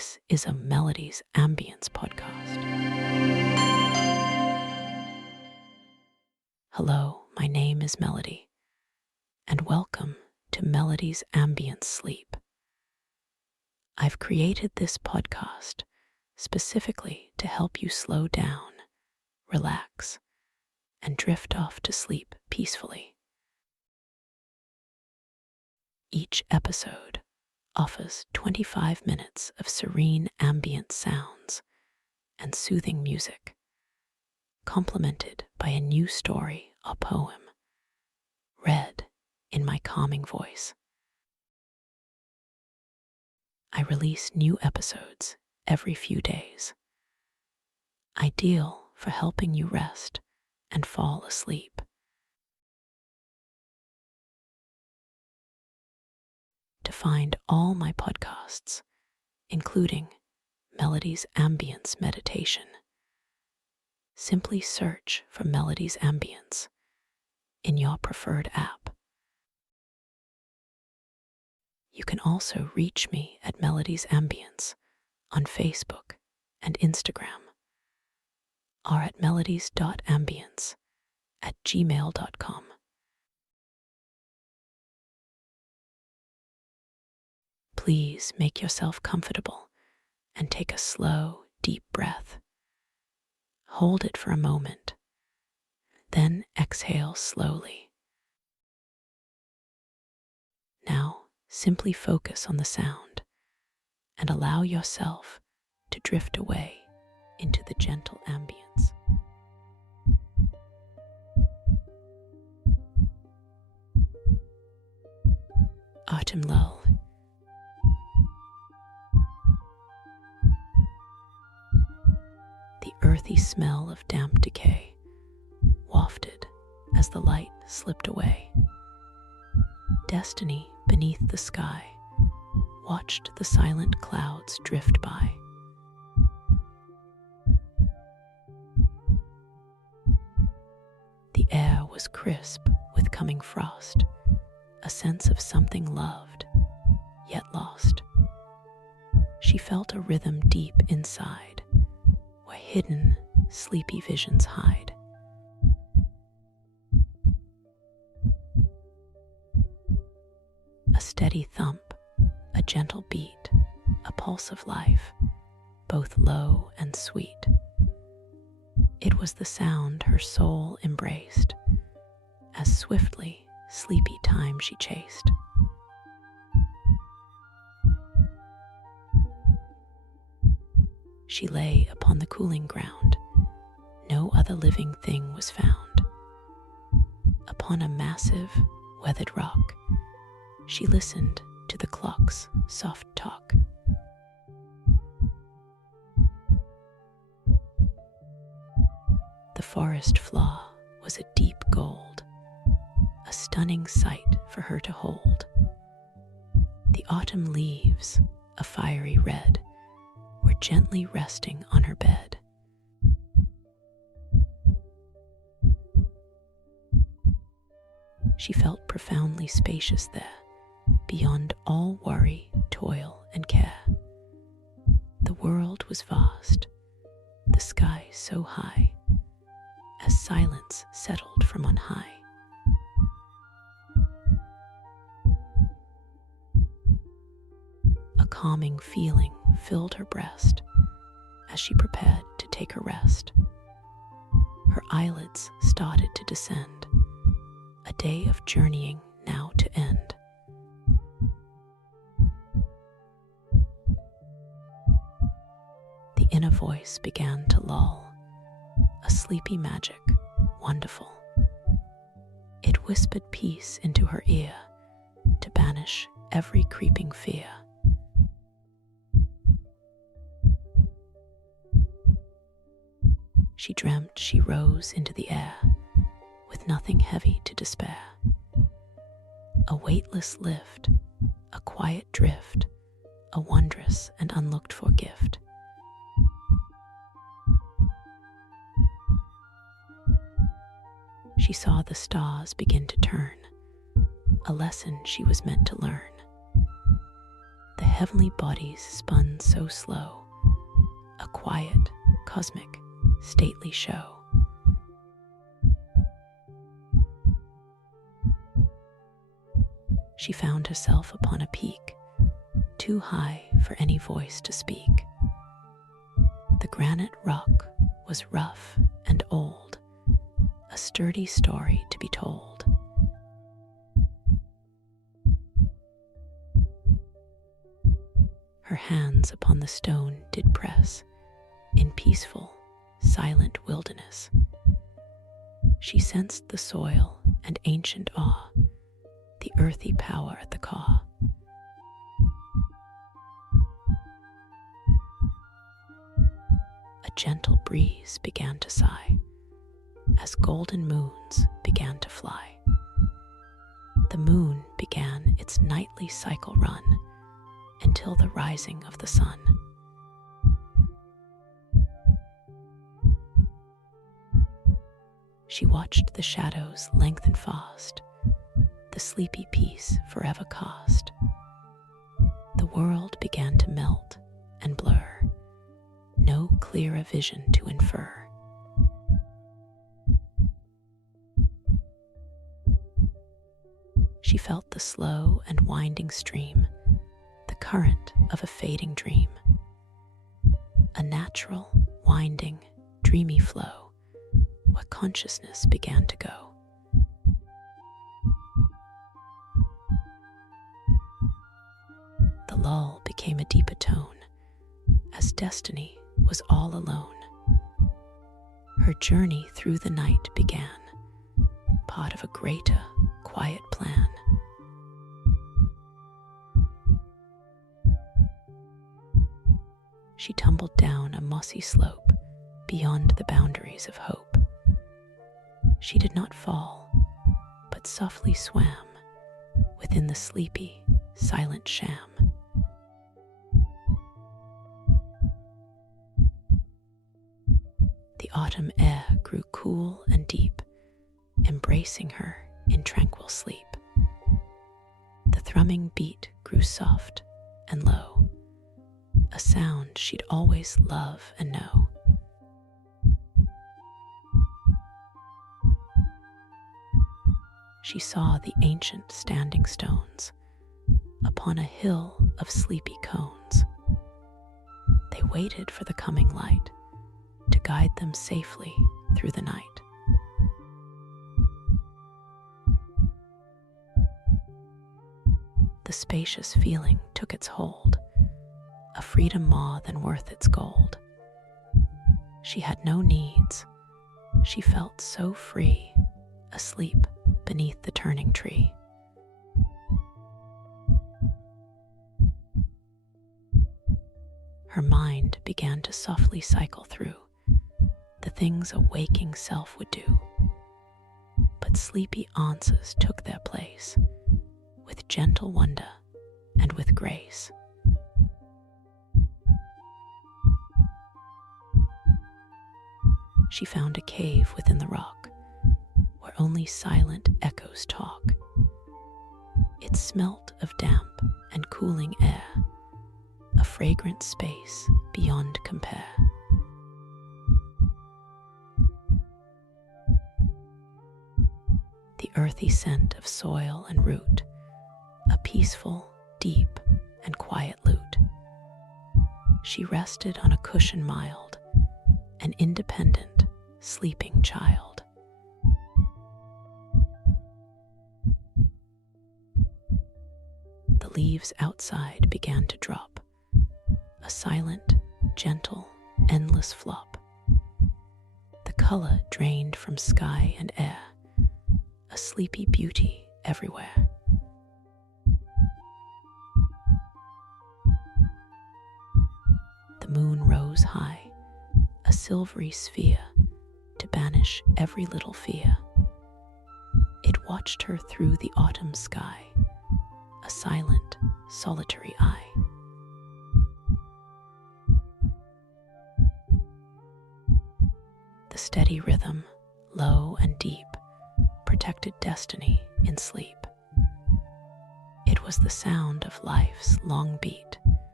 This is a Melodies Ambience podcast. Hello, my name is Melody, and welcome to Melodies Ambient Sleep. I've created this podcast specifically to help you slow down, relax, and drift off to sleep peacefully. Each episode offers 25 minutes of serene ambient sounds and soothing music, complemented by a new story or poem, read in my calming voice. I release new episodes every few days, ideal for helping you rest and fall asleep. To find all my podcasts, including Melodies Ambience Meditation, simply search for Melodies Ambience in your preferred app. You can also reach me at Melodies Ambience on Facebook and Instagram, or at melodies.ambience@gmail.com. Please make yourself comfortable and take a slow, deep breath. Hold it for a moment, then exhale slowly. Now, simply focus on the sound and allow yourself to drift away into the gentle ambience. Autumnal. The earthy smell of damp decay wafted as the light slipped away. Destiny beneath the sky watched the silent clouds drift by. The air was crisp with coming frost, a sense of something loved, yet lost. She felt a rhythm deep inside, where hidden, sleepy visions hide. A steady thump, a gentle beat, a pulse of life, both low and sweet. It was the sound her soul embraced, as swiftly sleepy time she chased. She lay upon the cooling ground. No other living thing was found. Upon a massive, weathered rock, she listened to the clock's soft talk. The forest flaw was a deep gold, a stunning sight for her to hold. The autumn leaves, a fiery red, were gently resting on her bed. She felt profoundly spacious there, beyond all worry, toil, and care. The world was vast, the sky so high, as silence settled from on high. A calming feeling filled her breast as she prepared to take her rest. Her eyelids started to descend, a day of journeying now to end. The inner voice began to lull, a sleepy magic, wonderful. It whispered peace into her ear to banish every creeping fear. She dreamt she rose into the air with nothing heavy to despair. A weightless lift, a quiet drift, a wondrous and unlooked for gift. She saw the stars begin to turn, a lesson she was meant to learn. The heavenly bodies spun so slow, a quiet, cosmic, stately show. She found herself upon a peak, too high for any voice to speak. The granite rock was rough and old, a sturdy story to be told. Her hands upon the stone did press, in peaceful, silent wilderness. She sensed the soil and ancient awe, the earthy power at the caw. A gentle breeze began to sigh, as golden moons began to fly. The moon began its nightly cycle run until the rising of the sun. She watched the shadows lengthen fast, the sleepy peace forever cast. The world began to melt and blur, no clearer vision to infer. She felt the slow and winding stream, the current of a fading dream. A natural, winding, dreamy flow, where consciousness began to go. The lull became a deeper tone, as destiny was all alone. Her journey through the night began, part of a greater, quiet plan. She tumbled down a mossy slope beyond the boundaries of hope. She did not fall, but softly swam within the sleepy, silent sham. The autumn air grew cool and deep, embracing her in tranquil sleep. The thrumming beat grew soft and low, a sound she'd always love and know. She saw the ancient standing stones upon a hill of sleepy cones. They waited for the coming light to guide them safely through the night. The spacious feeling took its hold, a freedom more than worth its gold. She had no needs, she felt so free, asleep beneath the turning tree. Her mind began to softly cycle through the things a waking self would do, but sleepy answers took their place, with gentle wonder and with grace. She found a cave within the rock, where only silent echoes talk. It smelt of damp and cooling air, a fragrant space beyond compare. The earthy scent of soil and root, a peaceful, deep, and quiet lute. She rested on a cushion mild, an independent, sleeping child. The leaves outside began to drop, a silent, gentle, endless flop. The color drained from sky and air, a sleepy beauty everywhere. The moon rose high, a silvery sphere, to banish every little fear. It watched her through the autumn sky, a silent, solitary eye. The steady rhythm, low and deep, protected destiny in sleep. It was the sound of life's long beat,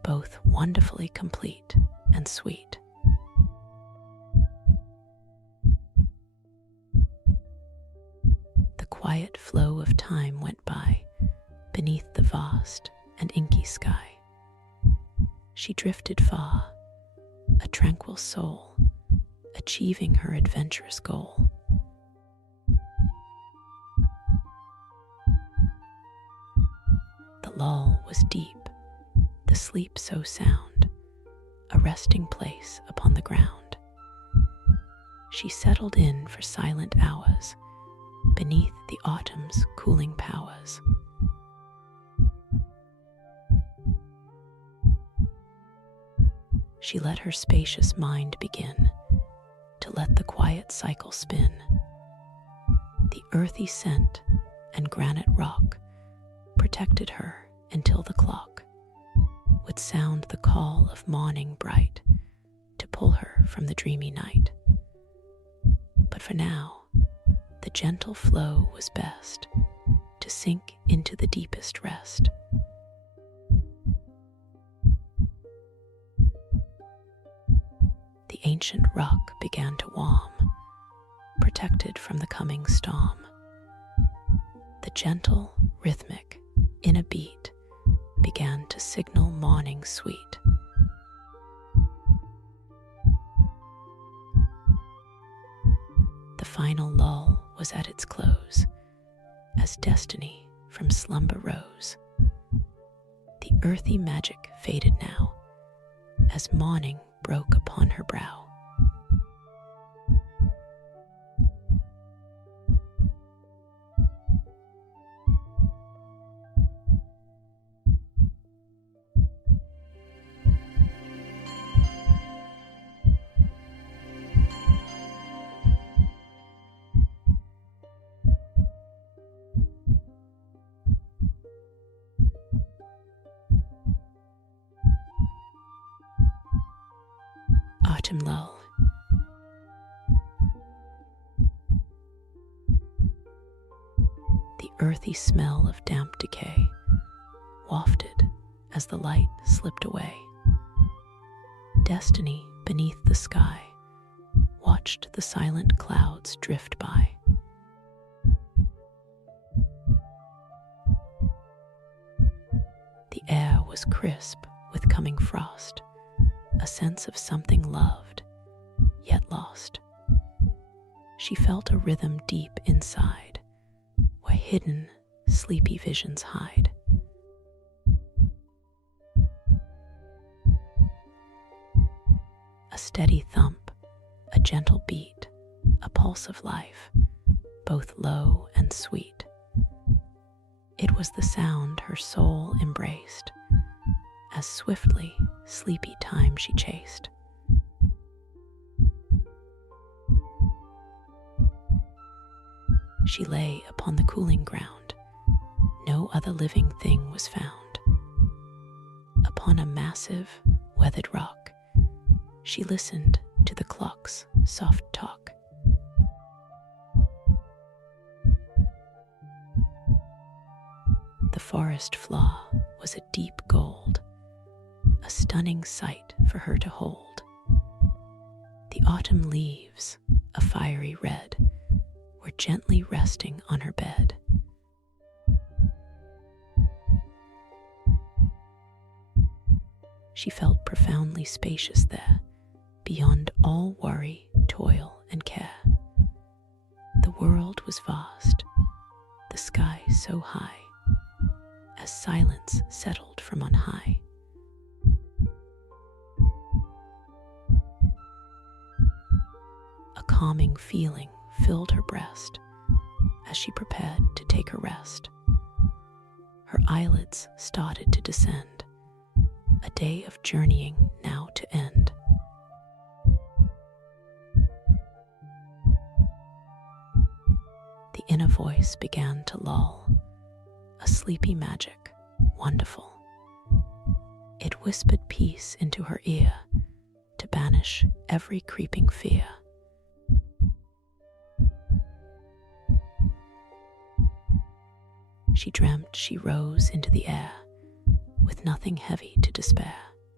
both wonderfully complete and sweet. The quiet flow of time went by beneath the vast and inky sky. She drifted far, a tranquil soul, achieving her adventurous goal. The lull was deep, the sleep so sound, a resting place upon the ground. She settled in for silent hours beneath the autumn's cooling powers. She let her spacious mind begin to let the quiet cycle spin. The earthy scent and granite rock protected her until the clock would sound the call of morning bright to pull her from the dreamy night. But for now, the gentle flow was best to sink into the deepest rest. The ancient rock began to warm, protected from the coming storm. The gentle, rhythmic, inner beat began to signal morning sweet. The final lull was at its close, as destiny from slumber rose. The earthy magic faded now, as morning broke upon her brow. Lull. The earthy smell of damp decay wafted as the light slipped away. Destiny beneath the sky watched the silent clouds drift by. The air was crisp with coming frost, a sense of something loved, yet lost. She felt a rhythm deep inside, where hidden, sleepy visions hide. A steady thump, a gentle beat, a pulse of life, both low and sweet. It was the sound her soul embraced, as swiftly sleepy time she chased. She lay upon the cooling ground. No other living thing was found. Upon a massive, weathered rock, she listened to the clock's soft talk. The forest floor was a deep gold, a stunning sight for her to hold. The autumn leaves, a fiery red, were gently resting on her bed. She felt profoundly spacious there, beyond all worry, toil, and care. The world was vast, the sky so high, as silence settled from on high. A calming feeling filled her breast as she prepared to take her rest. Her eyelids started to descend, a day of journeying now to end. The inner voice began to lull, a sleepy magic, wonderful. It whispered peace into her ear to banish every creeping fear. She dreamt she rose into the air with nothing heavy to despair.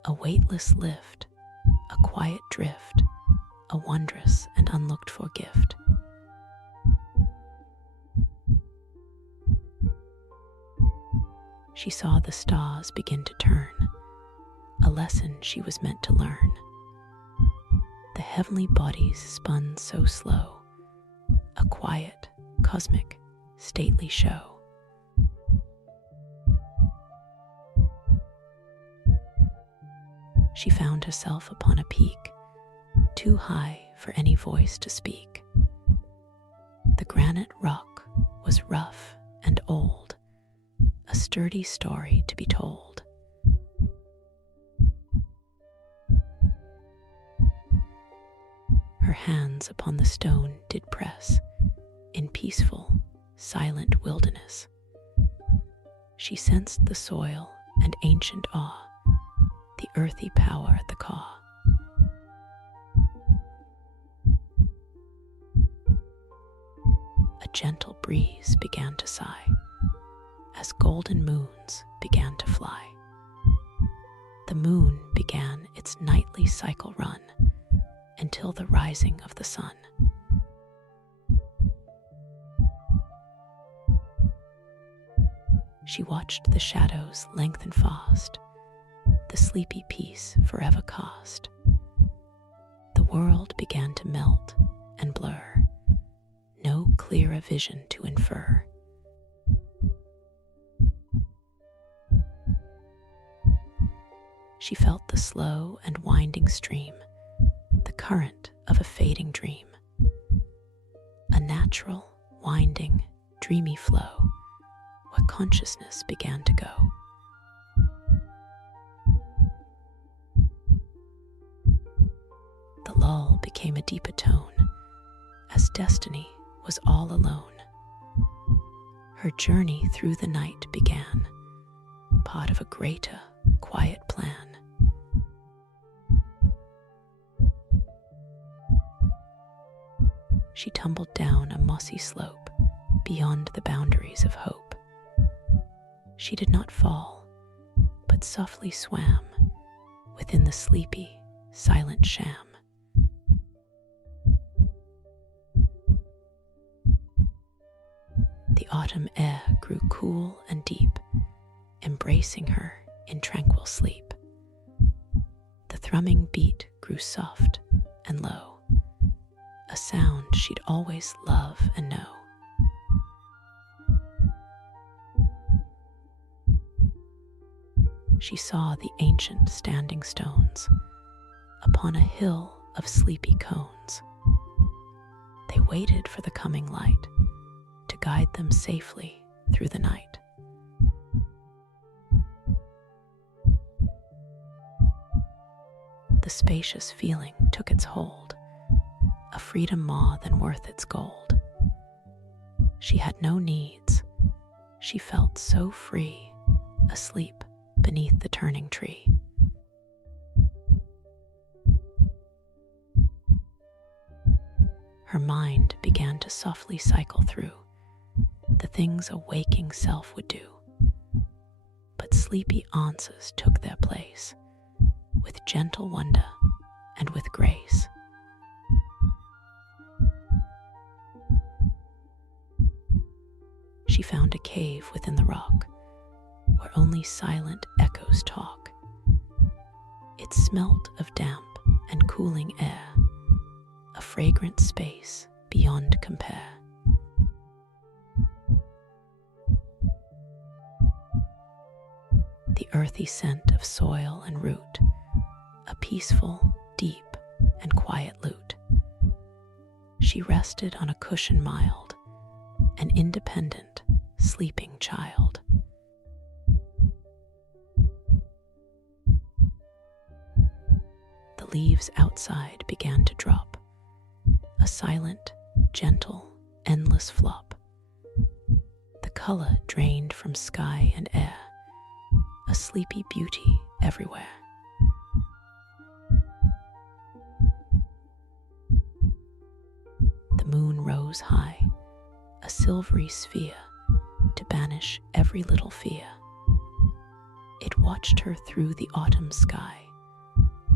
a weightless lift, a quiet drift, a wondrous and unlooked for gift. She saw the stars begin to turn, a lesson she was meant to learn. The heavenly bodies spun so slow, a quiet, cosmic, stately show. She found herself upon a peak, too high for any voice to speak. The granite rock was rough and old, a sturdy story to be told. Her hands upon the stone did press, in peaceful, silent wilderness. She sensed the soil and ancient awe, the earthy power at the core. A gentle breeze began to sigh, as golden moons began to fly. The moon began its nightly cycle run, until the rising of the sun. She watched the shadows lengthen fast, the sleepy peace forever cast. The world began to melt and blur, no clearer vision to infer. She felt the slow and winding stream, the current of a fading dream. A natural, winding, dreamy flow, where consciousness began to go. The lull became a deeper tone, as destiny was all alone. Her journey through the night began, part of a greater, quiet plan. She tumbled down a mossy slope beyond the boundaries of hope. She did not fall, but softly swam within the sleepy, silent sham. The autumn air grew cool and deep, embracing her in tranquil sleep. The thrumming beat grew soft and low, a sound she'd always love and know. She saw the ancient standing stones upon a hill of sleepy cones. They waited for the coming light to guide them safely through the night. The spacious feeling took its hold, a freedom more than worth its gold. She had no needs. She felt so free, asleep beneath the turning tree. Her mind began to softly cycle through the things a waking self would do. But sleepy answers took their place, with gentle wonder and with grace. She found a cave within the rock, where only silent echoes talk. It smelt of damp and cooling air, a fragrant space beyond compare. The earthy scent of soil and root, a peaceful, deep, and quiet lute. She rested on a cushion mild, an independent, sleeping child. The leaves outside began to drop, a silent, gentle, endless flop. The color drained from sky and air, a sleepy beauty everywhere. The moon rose high, a silvery sphere, to banish every little fear. It watched her through the autumn sky,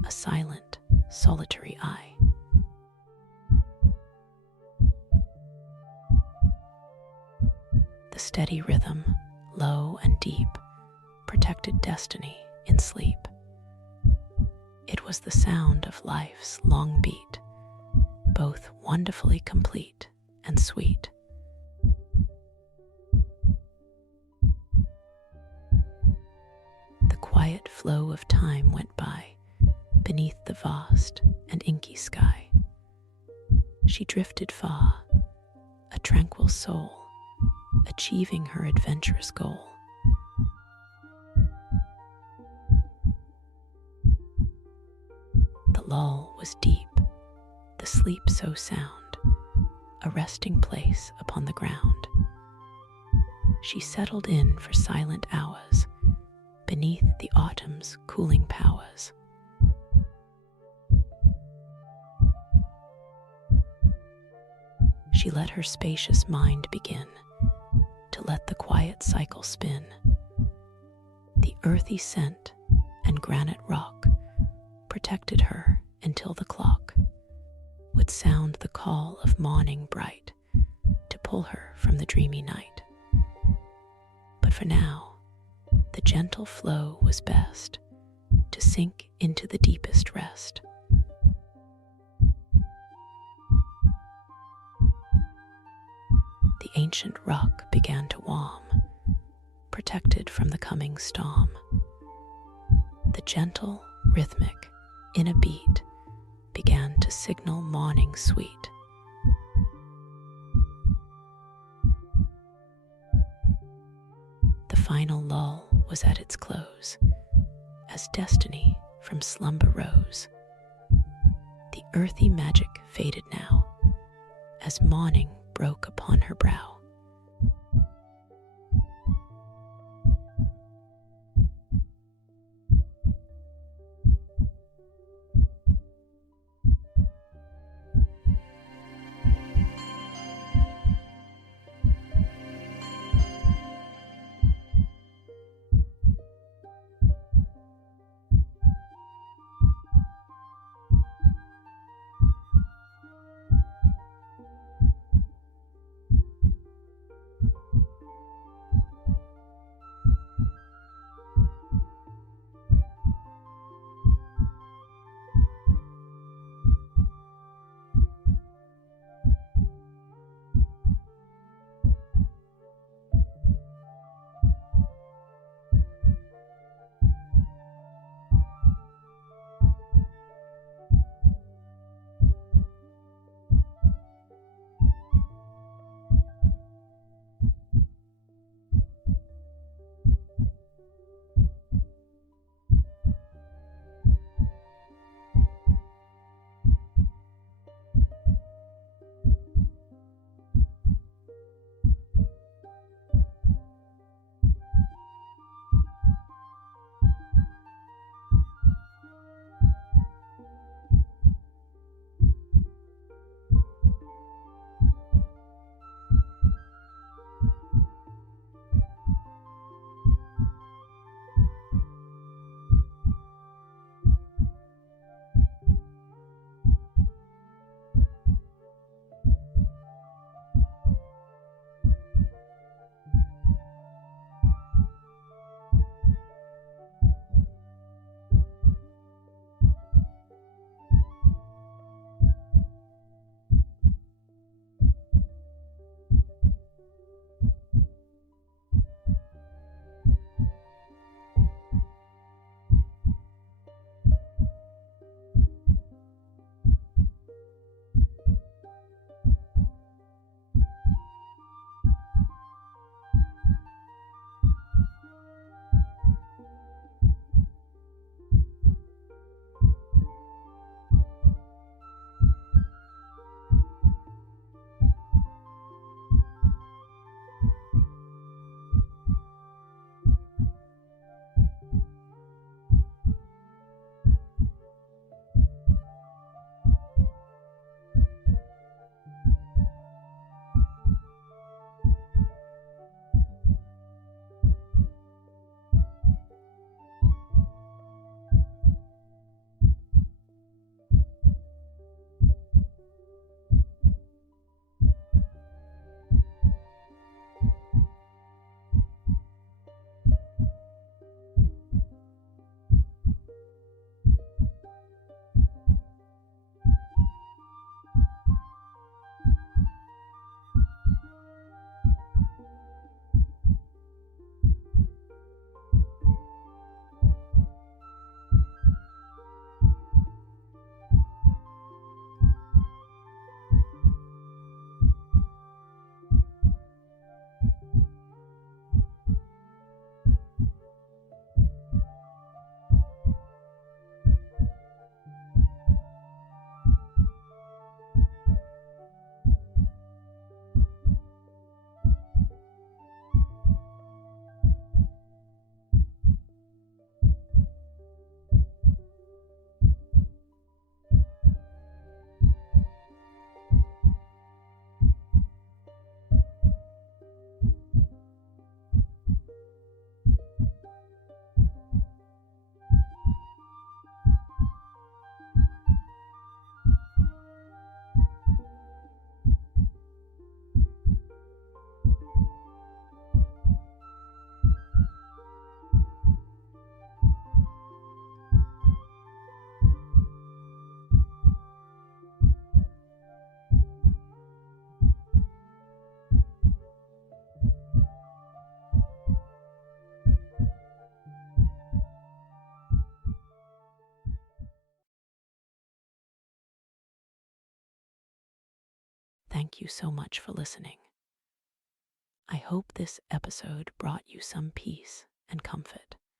a silent, solitary eye. The steady rhythm, low and deep, protected destiny in sleep. It was the sound of life's long beat, both wonderfully complete and sweet. The quiet flow of time went by beneath the vast and inky sky. She drifted far, a tranquil soul, achieving her adventurous goal. The lull was deep, the sleep so sound, a resting place upon the ground. She settled in for silent hours beneath the autumn's cooling powers. She let her spacious mind begin to let the quiet cycle spin. The earthy scent and granite rock protected her until the clock would sound the call of morning bright to pull her from the dreamy night. But for now, the gentle flow was best to sink into the deepest rest. The ancient rock began to warm, protected from the coming storm. The gentle, rhythmic, inner beat began to signal morning sweet. The final lull was at its close, as destiny from slumber rose. The earthy magic faded now, as morning broke upon her brow. thank you so much for listening. I hope this episode brought you some peace and comfort.